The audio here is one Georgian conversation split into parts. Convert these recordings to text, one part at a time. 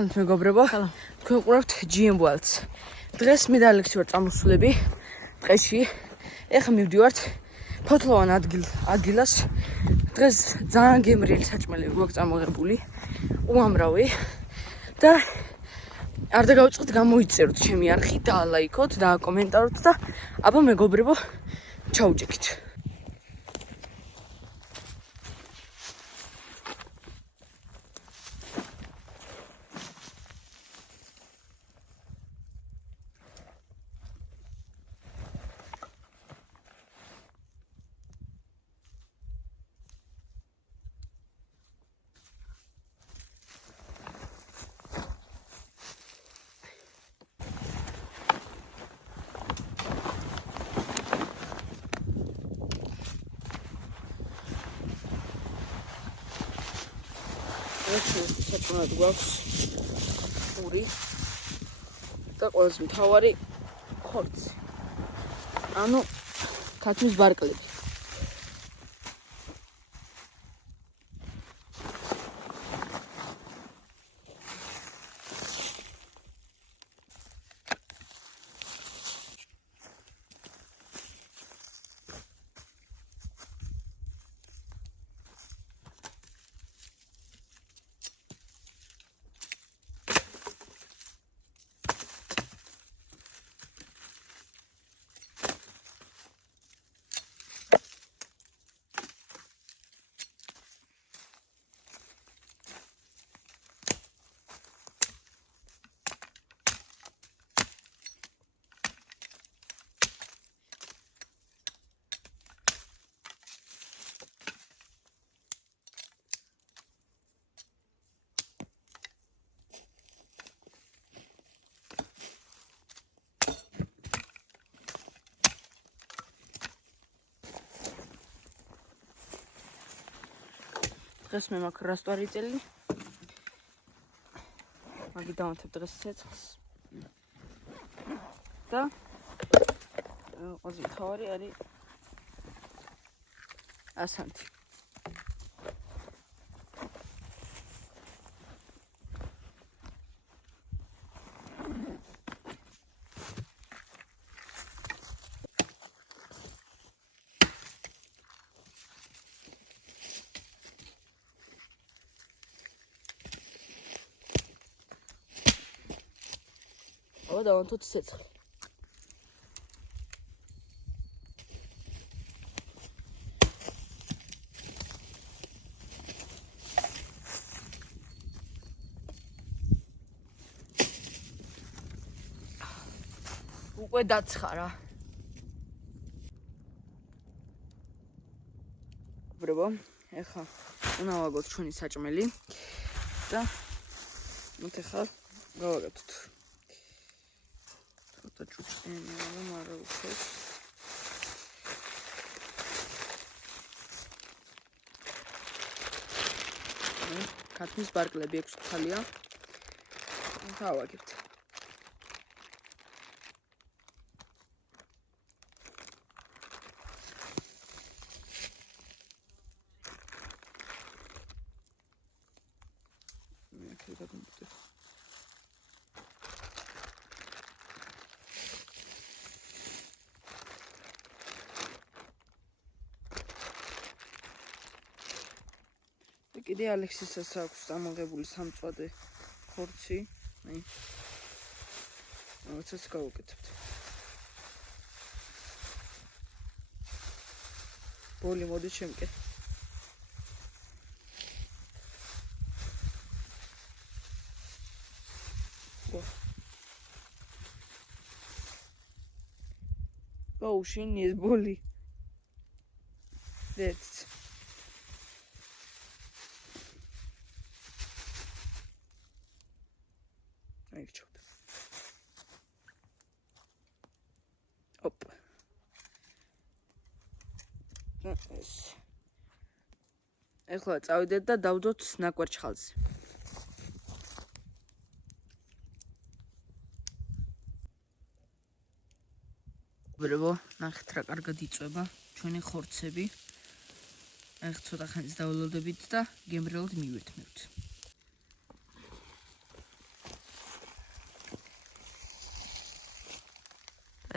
მეგობრებო, თქვენ ყურებთ GM Worlds. დღეს მე და ალექსი ვარ წამოსულები ტყეში. ეხლა მივდივართ ფოთლოვან ადგილას. დღეს ძალიან გემრიელი საჭმელები გვაქვს წამოღებული, უამრავი და არ დაგავიწყოთ გამოიწეროთ ჩემი არხი და ლაიქოთ და კომენტაროთ და აბა მეგობრებო, ჩაუჭიქით. საჭმელად გვაქვს პური და ყველაზე მთავარი ხორცი. ანუ ქათმის ბარკლები. დღეს მე მაქვს რასტვარი წელი. მაგი დავანთებ დღეს ცეცხლს. და ყველაზე მთავარი არის ასანთი. დავანთოთ ცეცხლი. უკვე დაცხარა. ბრებო, ეხლა უნდა ვაგოთ ჩვენი საჭმელი და მოთ ეხლა გავაკეთოთ. ჭუჭენია, მაგრამ უხეს. ქათმის ბარკლები 6 თალია. დავაგებთ. კიდე ალექსისაც აქვს ამოღებული სამწვადე ხორცი. აი. რაღაცას გავუკეთებთ. ბოლი მოდი ჩემკე. გაუშინი ეს ბოლი. დედც. Op. ეს. ეხლა წავიდეთ და დავდოთ ნაკვერჩხალზე. ბრებო, ნახეთ რა კარგად იწვება ჩვენი ხორცები. ეხლა ცოტა ხანს დაველოდებით და გემრიელად მივირთმევთ.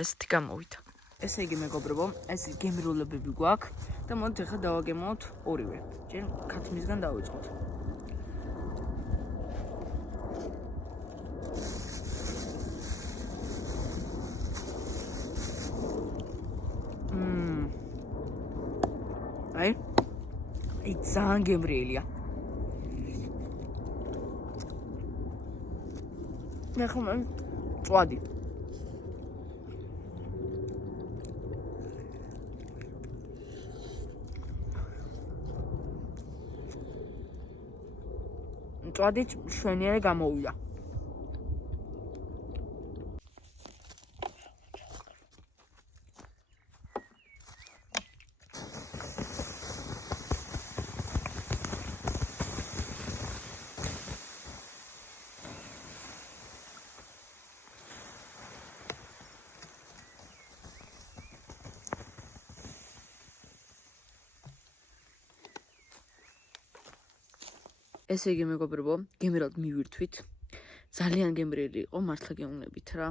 ესეთი გამოვიდა. ესე იგი მეგობრებო, ეს გემრულებები გვაქვს და მოდით ახლა დავაგემოთ ორივე. ჯერ ქათმისგან დავიწყოთ. აი ძალიან გემრიელია. მე ხომ წვადი. წვადით შვენიერი გამოვიდა. ესე იგი მეგობრებო, გემრიელად მივირთვით. ძალიან გემრიელი იყო, მართლა გეუბნებით რა.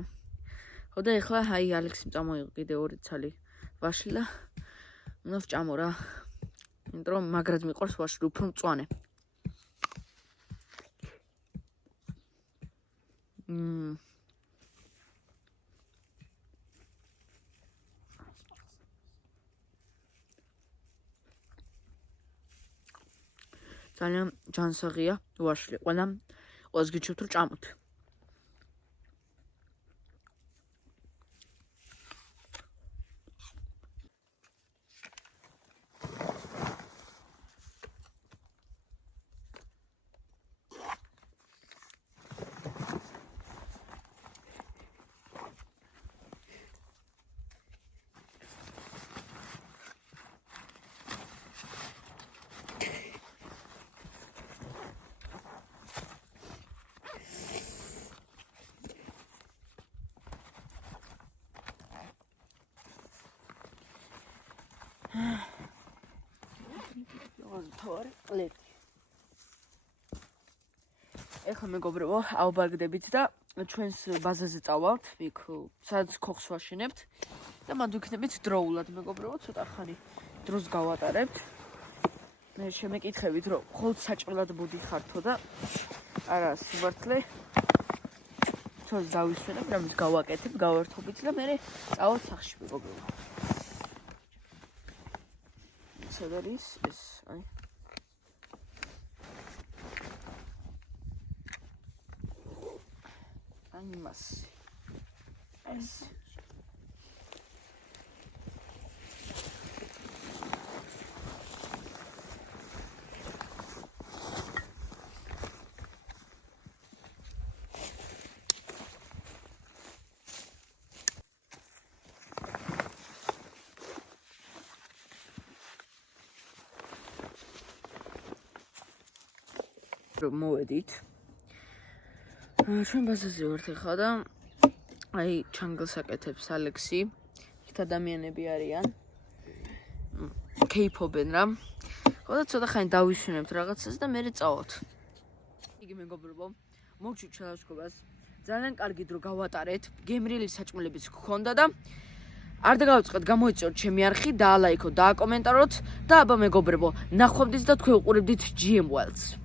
ხო და ეხლა აი ალექსიმ წამოიღო კიდე 2 ცალი ვაშლი და უნდა ვჭამო რა. იმიტომ რომ მაგრად მიყვარს ვაშლი, უფრო მწვანე. ძალიან ჯანსაღია ვაშლი. ყველას გიჩვენებთ რომ ჭამოთ. ეხლა მეგობრებო, ავბარგდებით და ჩვენს ბაზაზე წავალთ, იქ სადაც ქოხს ვაშენებთ და მანდ ვიქნებით დროულად მეგობრებო, ცოტა ხანი დროს გავატარებთ. მე შემეკითხებით რომ ხოლმე საჭმელად მოდიხართო და არა სიმართლე თორს დავისვენებ, რამის გავაკეთებ, გავერთობით და მე წავალ სახლში მეგობრებო. სად არის ეს? აი იმას ეს მოვედით ჩვენ ბაზაზე ვართ ახლა და აი ჩანგელს აკეთებს ალექსი. იქ ადამიანები არიან. კეიფობენ რა. ხო და ცოტა ხანი დავისვენებთ რაღაცას და მე წავალთ. იგი მეგობრებო, მოვჭით ჩალავსკობას. ძალიან კარგი დრო გავატარეთ. გემრიელი საჭმელებიც გქონდა და არ დაგავიწყეთ, გამოიწეროთ ჩემი არხი, დაალაიქოთ, დააკომენტაროთ და აბა მეგობრებო, ნახვამდის და თქვენ უყურებდით GM Worlds.